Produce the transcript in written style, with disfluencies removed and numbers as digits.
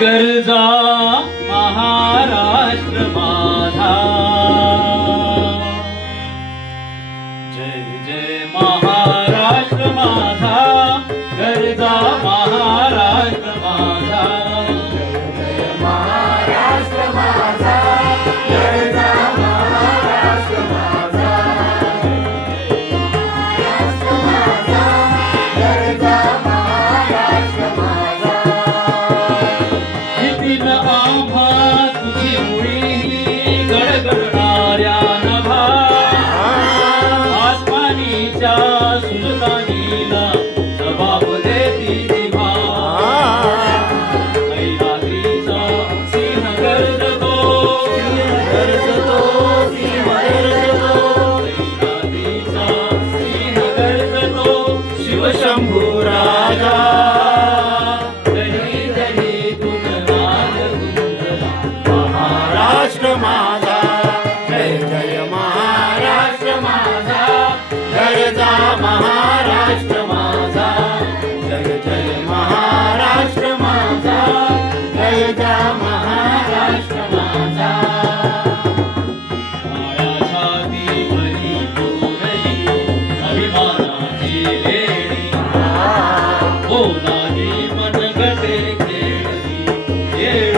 गरजा महाराष्ट्र माझा, जय जय महाराष्ट्र माझा, गरजा महाराष्ट्र माझा, जय महाराष्ट्र माझा, गरजा महाराष्ट्र माझा, महाराष्ट्र माझा, गरजा महाराष्ट्र माझा. येतील आम्हा तुझी मुळी गडगडणाऱ्या नभा, आसमानीच्या सुलतानीला जबाब देती दिवा. सह्याद्रीचा सिंह गर्जतो, गरजतो सिंह गरजतो, सह्याद्रीचा सिंह गर्जतो, शिवशंभू राजा. दही दहीतून नाद गुंजला महाराष्ट्र माझा, जय जय महाराष्ट्र माझा, गरजा महाराष्ट्र माझा, जय जय महाराष्ट्र माझा, गरजा महाराष्ट्र माझा. काळ्या छातीवरी कोरली अभिमानाची लेणी, ओलाही मनगटे खेळती, खेळ